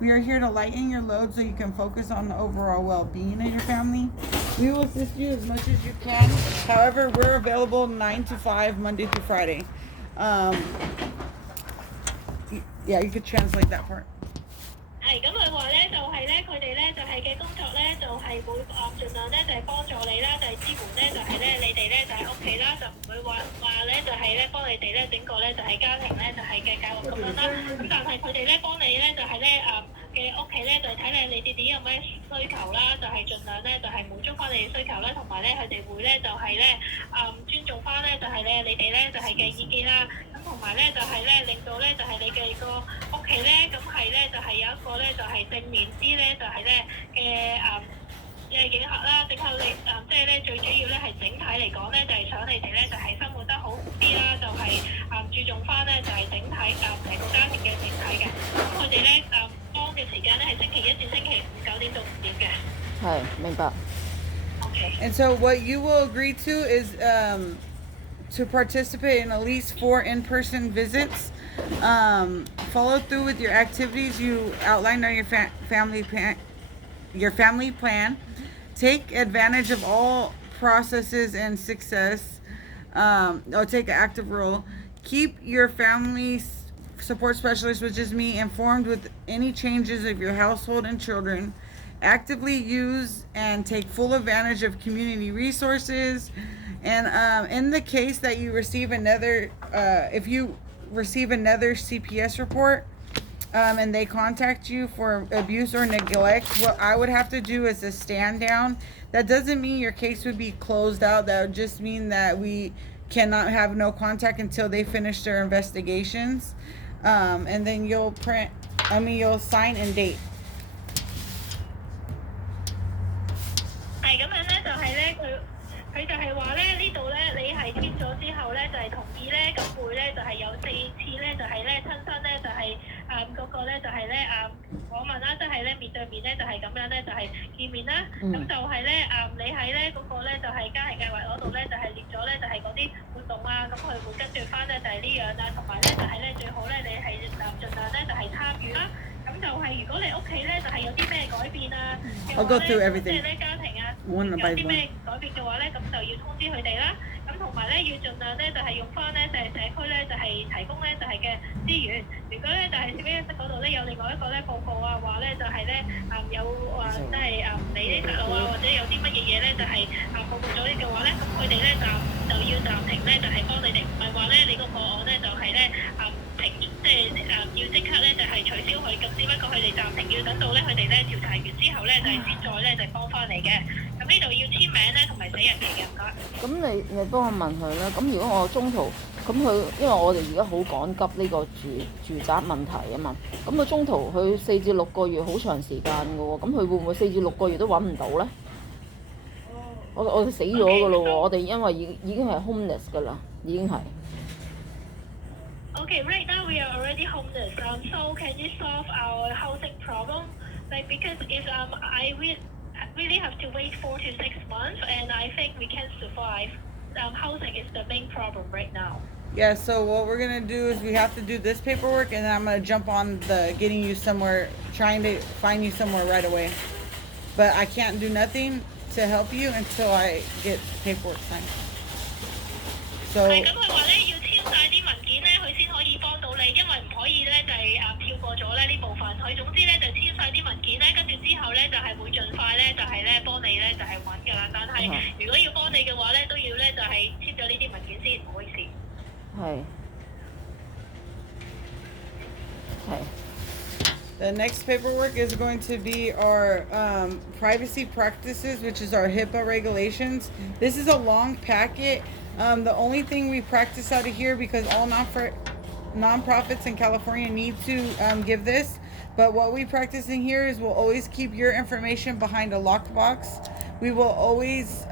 We are here to lighten your load so you can focus on the overall well-being of your family. We will assist you as much as you can. However, we're available 9 to 5, Monday through Friday. Yeah, you could translate that part. 係咁佢話咧，就係咧，佢哋咧就係嘅工作咧，就係會盡量咧就係幫助你啦，就係支援咧，就係咧你哋咧就喺屋企啦，就唔會話咧就係咧幫你哋咧整個咧就係家庭咧就係嘅教育咁樣啦。咁但係佢哋咧幫你咧就係咧嘅屋企咧就係睇你哋有咩需求啦，就係盡量咧就係滿足翻你哋需求啦，同埋咧佢哋會咧就係咧尊重翻咧就係咧你哋咧就係嘅意見啦。咁同埋咧就係咧令到咧就係你嘅個屋企咧咁係咧就係有一個咧就係正面啲咧就係咧嘅影響啦，整下你即係咧最主要咧係整體嚟講咧就係想你哋咧就係生活得好啲啦，就係注重翻咧就係整體成個家庭嘅整體嘅。咁佢哋咧幫嘅時間咧係星期一至星期五9點到5點嘅。係，明白。Okay. And so what you will agree to is to participate in at least 4 in-person visits. Follow through with your activities you outlined on your family plan. Take advantage of all processes and success. Or take an active role. Keep your family support specialist, which is me, informed with any changes of your household and children. Actively use and take full advantage of community resources. And in the case that you receive another, if you receive another CPS report, and they contact you for abuse or neglect, what I would have to do is a stand down. That doesn't mean your case would be closed out. That would just mean that we cannot have no contact until they finish their investigations. And then you'll sign and date. 係咁樣咧，就係咧佢就係話咧呢度咧你係簽咗之後咧就係同意咧，咁會咧就係有4次咧就係咧親身咧就係嗰個咧就係咧訪問啦，即係咧面對面咧就係咁樣咧就係見面啦。咁就係咧你喺咧嗰個咧就係家庭計劃嗰度咧就係列咗咧就係嗰啲活動啊，咁佢會跟住翻咧就係呢樣啊，同埋咧就係咧最好咧你係盡量咧就係參與啦。咁就係如果你屋企咧就係有啲咩改變啊，I'll go through everything. 即係咧家庭啊有啲咩改變嘅話咧，咁就要通知佢哋啦。咁同埋咧要盡量咧就係用翻咧就係社區咧就係提供咧就係嘅資源。如果咧就係小飛室嗰度咧有另外一個咧報告啊，話咧就係咧有話即係唔理啲實路啊，或者有啲乜嘢嘢咧就係報告咗嘅話咧，咁佢哋咧就要暫停咧就係幫你哋，唔係話咧你個個案咧就係咧停，即係要即刻咧就係取消佢，咁只不過佢哋暫停，要等到咧佢哋咧調查完之後咧就係先再咧就幫翻你嘅。咁呢度要簽名咧同埋死人期嘅，唔該。咁你幫我問佢啦。咁如果我中途咁佢，因為我哋而家好趕急呢個住宅問題啊嘛。咁佢中途佢4至6個月好長時間嘅喎，咁佢會唔會4至6個月都揾唔到咧？我哋死咗嘅咯喎，我哋因為已經係 homeless 嘅啦，已經係。Okay, right now we are already homeless. So can you solve our housing problem? Like because if I really have to wait 4 to 6 months, and I think we can survive. Housing is the main problem right now. Yeah, so what we're going to do is we have to do this paperwork, and then I'm going to jump on the getting you somewhere, trying to find you somewhere right away. But I can't do nothing to help you until I get paperwork signed. So 係咁，佢話咧要簽晒啲文件咧，佢先可以幫到你，因為唔可以咧就係跳過咗咧呢部分。佢總之咧就簽晒啲文件咧，跟住之後咧就係會盡快咧就係咧幫你咧就係揾㗎啦。但係如果要幫你嘅話咧，都要咧就係簽咗呢啲文件先，唔好意思。係。the next paperwork is going to be our privacy practices, which is our HIPAA regulations. This is a long packet. The only thing we practice out of here, because all nonprofits in California need to give this, but what we practice in here is we'll always keep your information behind a lockbox. We will always,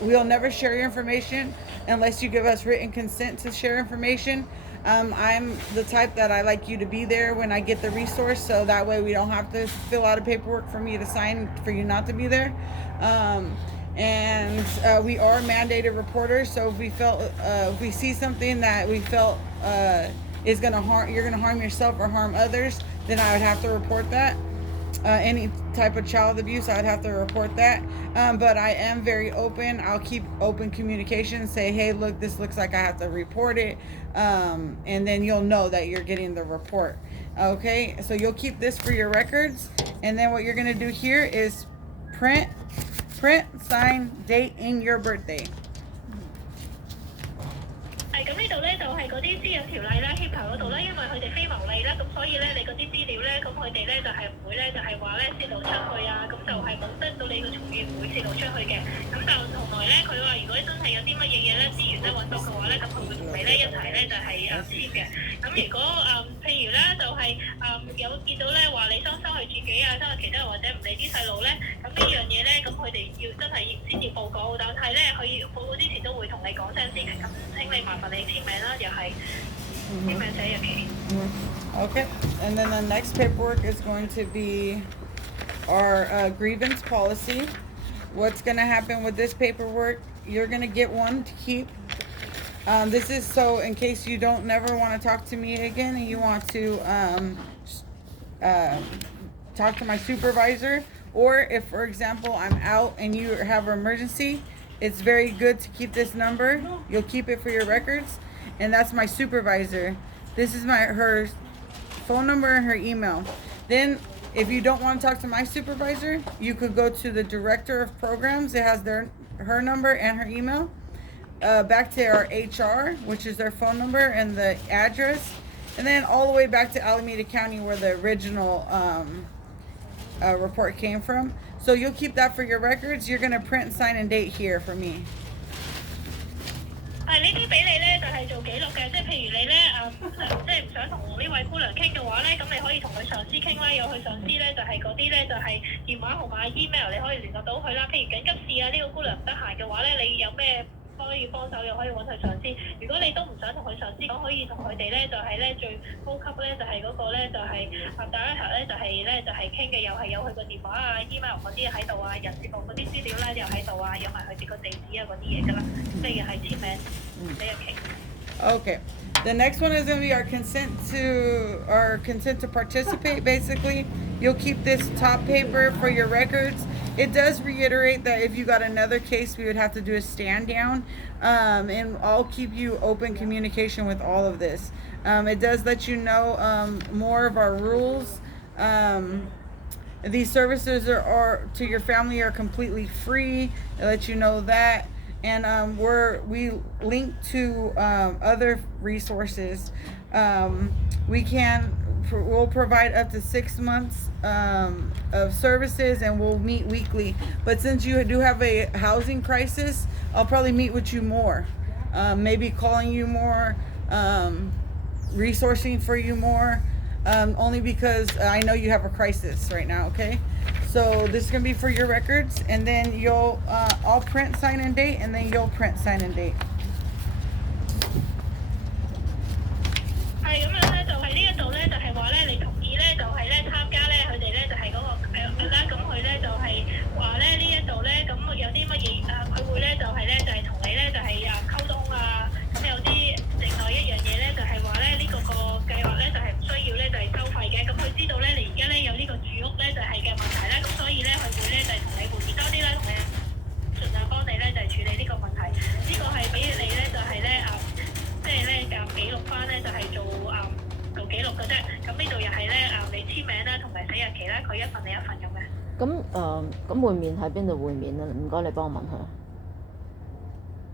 we'll never share your information unless you give us written consent to share information. I'm the type that I like you to be there when I get the resource, so that way we don't have to fill out a paperwork for me to sign for you not to be there. And we are mandated reporters, so if we see something that we felt is gonna harm, you're gonna harm yourself or harm others, then I would have to report that. Any type of child abuse, I would have to report that. But I am very open. I'll keep open communication. Say, hey, look, this looks like I have to report it. And then you'll know that you're getting the report. Okay, so you'll keep this for your records. And then what you're going to do here is print, sign, date in your birthday. 係咁呢度咧就係嗰啲私有條例啦 HIPAA 嗰度啦，因為佢哋非牟利啦，咁所以咧你嗰啲資料咧，咁佢哋咧就係唔會咧就係話咧泄露出去啊，咁就係冇得到你個從業唔會泄露出去嘅。咁就同埋咧，佢話如果真係有啲乜嘢嘢咧資源咧揾到嘅話咧，咁佢會同你咧一齊咧就係簽嘅。咁如果譬如咧就係有見到咧話你收去自己啊，收去其他人或者唔理啲細路咧，咁呢樣嘢咧，咁佢哋要真係先至報告，但係咧佢報告之前都會同你講聲先，咁請你麻煩你簽名啦，又係簽名寫日期。Okay, and then the next paperwork is going to be our grievance policy. What's going to happen with this paperwork? You're going to get one to keep. This is so in case you don't never want to talk to me again and you want to talk to my supervisor, or if, for example, I'm out and you have an emergency, it's very good to keep this number. You'll keep it for your records, and that's my supervisor. This is her phone number and her email. Then if you don't want to talk to my supervisor, you could go to the director of programs. It has her number and her email. Back to our HR, which is their phone number and the address, and then all the way back to Alameda County where the original report came from. So you'll keep that for your records. You're going to print, sign, and date here for me. 呢啲俾你咧就係做記錄嘅，即係譬如你咧即係唔想同呢位姑娘傾嘅話咧，咁你可以同佢上司傾啦。有佢上司咧就係嗰啲咧就係電話號碼、email 你可以聯絡到佢啦。譬如緊急事啊，呢個姑娘唔得閒嘅話咧，你有咩可以幫手又可以揾佢上司。如果你都唔想同佢上司講，可以同佢哋咧就係咧最高級咧就係嗰個咧就係director咧就係傾嘅，又係有佢個電話啊、email 嗰啲喺度啊，人事部嗰啲資料咧又喺度啊，有埋佢哋個地址啊嗰啲嘢㗎啦，即係又係簽名寫日期。Okay. The next one is going to be our consent to participate. Basically, you'll keep this top paper for your records. It does reiterate that if you got another case, we would have to do a stand down, and I'll keep you open communication with all of this. It does let you know more of our rules. These services are to your family are completely free. It lets you know that. And we link to other resources. We'll provide up to 6 months of services, and we'll meet weekly. But since you do have a housing crisis, I'll probably meet with you more. Maybe calling you more, resourcing for you more, only because I know you have a crisis right now, okay? So this is going to be for your records, and then I'll print, sign, and date, and then you'll print, sign, and date. 係咁樣咧，就係呢一度咧，就係話咧，你同意咧，就係咧參加咧，佢哋咧就係嗰個啦，咁佢咧就係話咧呢一度咧，咁有啲乜嘢佢會咧就係咧就係同你咧就係溝通啊，咁有啲另外一樣嘢咧就係話咧呢個計劃咧就係唔需要咧就係收費嘅，咁佢知道咧你而家咧有呢個住屋咧就係嘅問題咧，咁所以咧佢會咧就係同你會議多啲啦，同你盡量幫你咧就係處理呢個問題，呢個係俾你咧就係咧即係咧記錄翻咧就係做記錄嘅啫，咁呢度又係咧你簽名啦，同埋寫日期啦，佢一份你一份咁嘅。咁會面喺邊度會面啊？唔該，你幫我問佢。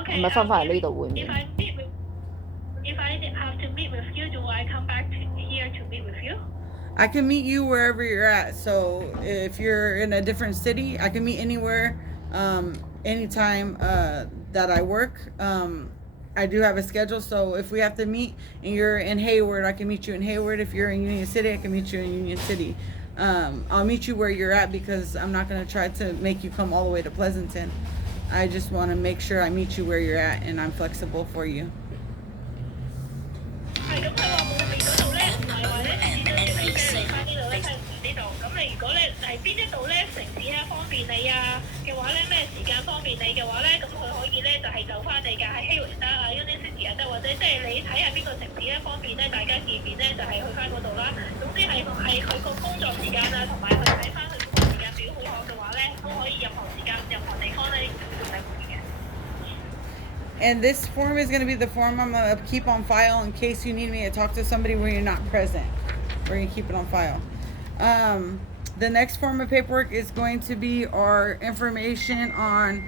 Okay. 係咪翻返嚟呢度會面？ If I have to meet with you, do I come back here to meet with you? I can meet you wherever you're at. So if you're in a different city, I can meet anywhere, anytime that I work. I do have a schedule, so if we have to meet and you're in Hayward, I can meet you in Hayward. If you're in Union City, I can meet you in Union City. I'll meet you where you're at because I'm not going to try to make you come all the way to Pleasanton. I just want to make sure I meet you where you're at and I'm flexible for you. 係咁，佢話冇面嗰度咧，唔係話咧次次都要飛嚟翻呢度咧，飛唔嚟呢度。咁你如果咧係邊一度咧城市咧方便你啊嘅話咧，咩時間方便你嘅話咧，咁佢可以咧就係就翻你㗎，喺 Hayward 得啊 Union City 又得，或者即係你睇下邊個城市咧方便咧，大家見面咧就係去翻嗰度啦。總之係佢個工作時間啊，同埋佢睇翻佢工作時間表好妥嘅話咧，都可以任何時間、任何地方咧做禮物嘅。And this form is going to be the form I'm going to keep on file in case you need me to talk to somebody when you're not present. We're going to keep it on file. The next form of paperwork is going to be our information on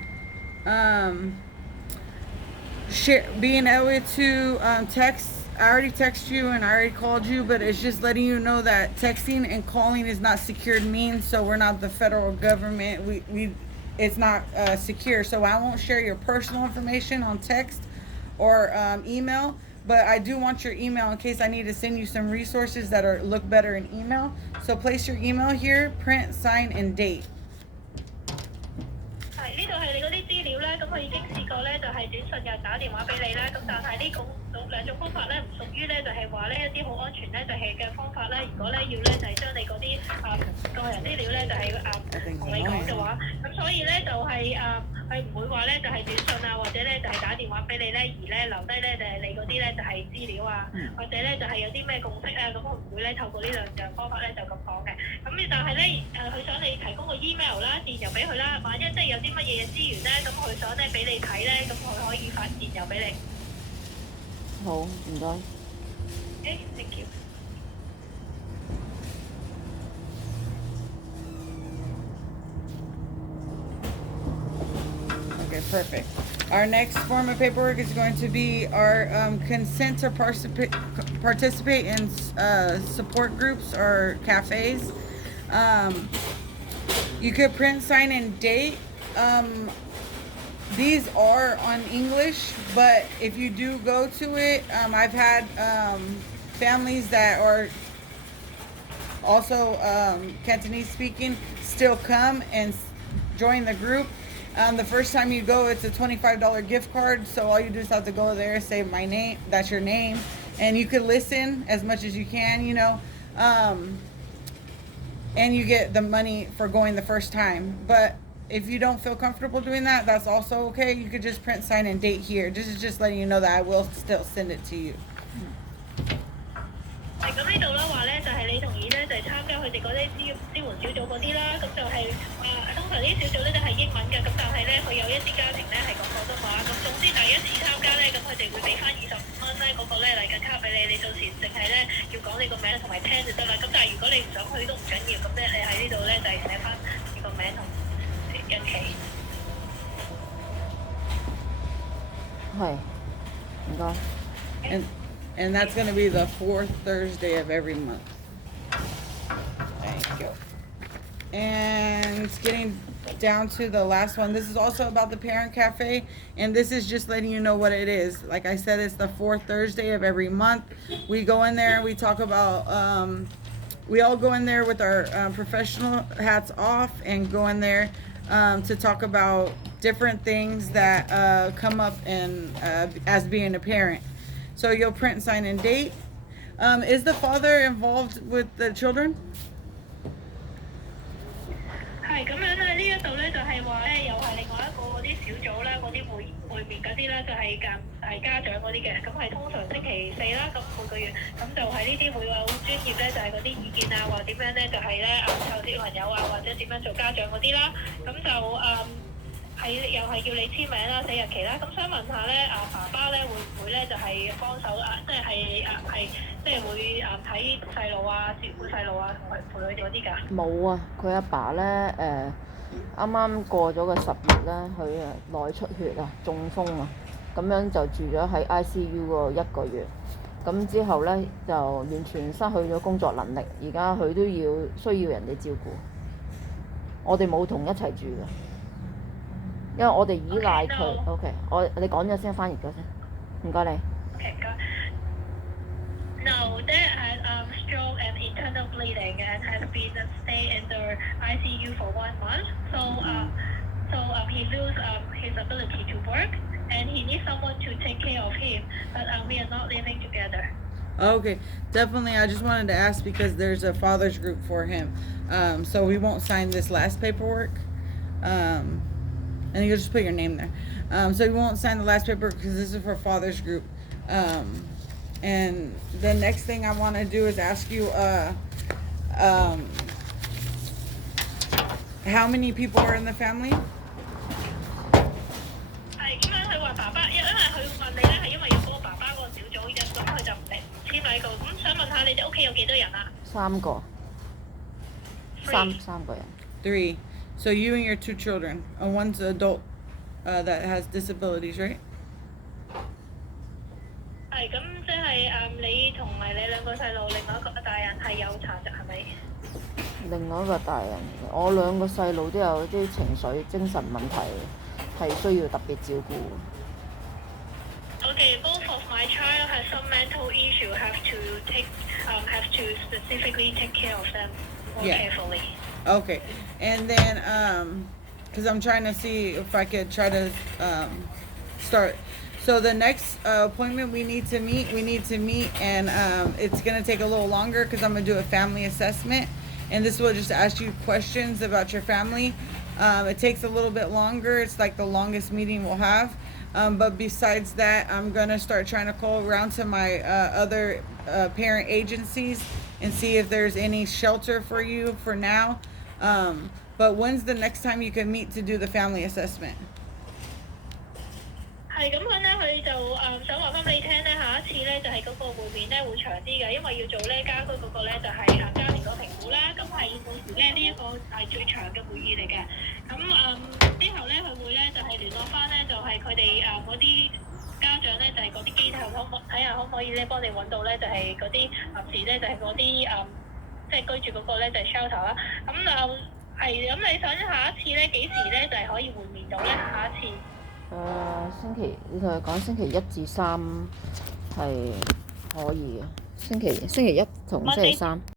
being able to text. I already texted you and I already called you, but it's just letting you know that texting and calling is not secured means, so we're not the federal government. It's not secure, so I won't share your personal information on text or email, but I do want your email in case I need to send you some resources that look better in email. So place your email here, print, sign, and date. 係呢度係你嗰啲資料咧，咁佢已經試過咧，就係短信又打電話俾你啦。咁但係呢兩種方法咧，唔屬於咧就係話呢一啲好安全咧就係嘅方法咧。如果咧要咧就係將你嗰啲個人資料咧就係同你講嘅話，咁所以咧就係佢唔會話咧就係短信啊，或者咧就係打電話俾你咧，而咧留低咧就係你嗰啲咧就係資料啊，或者咧就係有啲咩共識啊，咁佢唔會咧透過呢兩樣方法咧就咁講嘅。咁但係咧佢想你提供個 email 啦、電郵俾佢啦，萬一即係有啲乜嘢嘅資源咧，咁佢想咧俾你睇咧，咁佢可以發電郵俾你。好，唔該。Okay, thank you. Okay, perfect. Our next form of paperwork is going to be our consent to participate in support groups or cafes. You could print, sign, and date. These are on English, but if you do go to it, I've had families that are also Cantonese speaking still come and join the group. The first time you go, it's a $25 gift card, so all you do is have to go there, say my name, that's your name, and you can listen as much as you can, you know, and you get the money for going the first time. But if you don't feel comfortable doing that, that's also okay. You could just print, sign, and date here. This is just letting you know that I will still send it to you. 咁呢度咧話咧就係你同意咧就係參加佢哋嗰啲支援小組嗰啲啦，咁就係通常呢啲小組咧都係英文嘅，咁但係咧佢有一啲家庭咧係講廣東話，咁總之第一次參加咧，咁佢哋會俾翻25蚊咧嗰個咧禮金卡俾你，你到時淨係咧要講你個名同埋聽就得啦。咁但係如果你唔想去都唔緊要，咁咧你喺呢度咧就係寫翻你個名同日期。係，唔該。And that's going to be the 4th Thursday of every month. Thank you. And it's getting down to the last one. This is also about the Parent Cafe, and this is just letting you know what it is. Like I said, it's the 4th Thursday of every month. We go in there and we talk about, we all go in there with our professional hats off and go in there to talk about different things that come up in, as being a parent. So you'll print, sign, and date. Is the father involved with the children? 係咁樣咧，呢一度咧就係話咧，又係另外一個嗰啲小組啦，嗰啲會面嗰啲咧就係家長嗰啲嘅，咁係通常星期四啦，咁每個月，咁就係呢啲會話好專業咧，就係嗰啲意見啊，話點樣咧就係咧湊小朋友啊，或者點樣做家長嗰啲啦，咁就又係要你簽名啦、寫日期啦。咁想問下咧，爸爸咧會唔會咧就係幫手即係會睇細路啊、照顧細路啊，同埋陪佢哋嗰啲㗎？冇啊，佢阿爸咧啱啱過咗個10月咧，佢內出血啊、中風啊，咁樣就住咗喺 ICU 嗰1個月。咁之後咧就完全失去咗工作能力，而家佢都需要人哋照顧。我哋冇同一齊住嘅。因為我哋依賴佢 ，OK， 你講咗先，翻譯咗先，唔該你。Okay, No, dad had stroke and internal bleeding and has been staying in the ICU for 1 month. So he lose his ability to work, and he needs someone to take care of him. But we are not living together. Okay, definitely. I just wanted to ask because there's a fathers group for him, so we won't sign this last paperwork, and you'll just put your name there. So we won't sign the last paperwork because this is for fathers group. And the next thing I want to do is ask you, how many people are in the family? 係點樣？佢話爸爸，因為佢問你咧，係因為要嗰個爸爸嗰個小組嘅，咁佢就唔嚟簽喺度。咁想問下你哋屋企有幾多人啊？三個，三個人。 3. So you and your 2 children. One's an adult that has disabilities, right? 係咁，即係你同埋你兩個細路，另外一個大人係有殘疾係咪？另外一個大人，我兩個細路都有啲情緒、精神問題，係需要特別照顧。Okay, both of my child has some mental issue. Have to specifically take care of them more carefully. Okay, and then because I'm trying to see if I could try to start. So the next appointment we need to meet, and it's gonna take a little longer because I'm gonna do a family assessment, and this will just ask you questions about your family. It takes a little bit longer. It's like the longest meeting we'll have. But besides that, I'm gonna start trying to call around to my other parent agencies and see if there's any shelter for you for now. But when's the next time you can meet to do the family assessment? 係咁樣咧，佢就想話翻俾你聽咧，下一次咧就係嗰個會面咧會長啲嘅，因為要做咧家居嗰個咧就係家庭個評估啦，咁係到時咧呢一個係最長嘅會議嚟嘅。咁之後咧佢會咧就係聯絡翻咧就係佢哋嗰啲家長咧就係嗰啲機構睇下可唔可以咧幫你揾到咧就係嗰啲臨時咧就係嗰啲即係居住嗰個咧就係 shelter 啦。咁係咁你想下一次咧幾時咧就係可以會面到咧？下一次？你同佢講星期1至3係可以嘅，星期1同星期3。